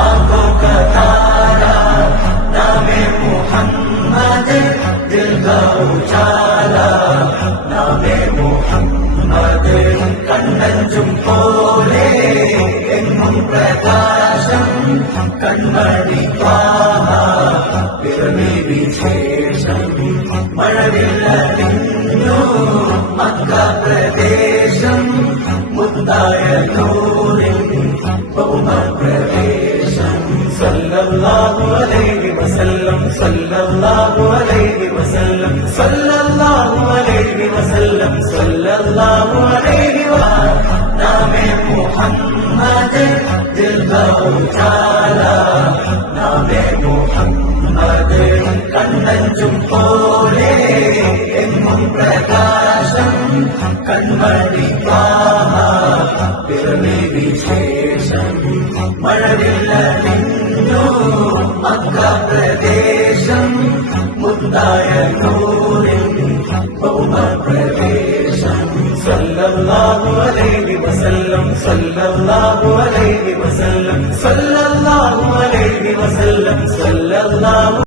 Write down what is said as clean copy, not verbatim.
आंखों का तारा नामे मोहम्मद, दिल का उजाला नामे मोहम्मद, കണ്ണഞ്ചും പോലെ എങ്ങും പ്രകാശം കൺമണി പിറവി വിശേഷം മഴവില്ലു മക്ക പ്രദേശം മുത്തായ നൂറിൻ ഭൗമപ്രദേശം സല്ലല്ലാഹു അലൈഹി വസല്ലം സല്ലല്ലാഹു അലൈഹി വസല്ലം സല്ലല്ലാഹു അലൈഹി വസല്ലം സല്ലല്ലാഹു അലൈഹി വസല്ലം നാമേ മുഹമ്മദ് ദിൽ കാ ഉജാല നാമേ മുഹമ്മദ് കണ്ണഞ്ചും പോലെ എങ്ങും പ്രകാശം കൺമണി പിറവി വിശേഷം മഴവില്ലു മക്ക പ്രദേശം മുത്തായ നൂറിൻ ഭൗമപ്രദേശം സല്ലല്ലാഹു അലൈഹി വസല്ലം സല്ലല്ലാഹു അലൈഹി വസല്ലം സല്ലല്ലാഹു അലൈഹി വസല്ലം സല്ലല്ലാഹു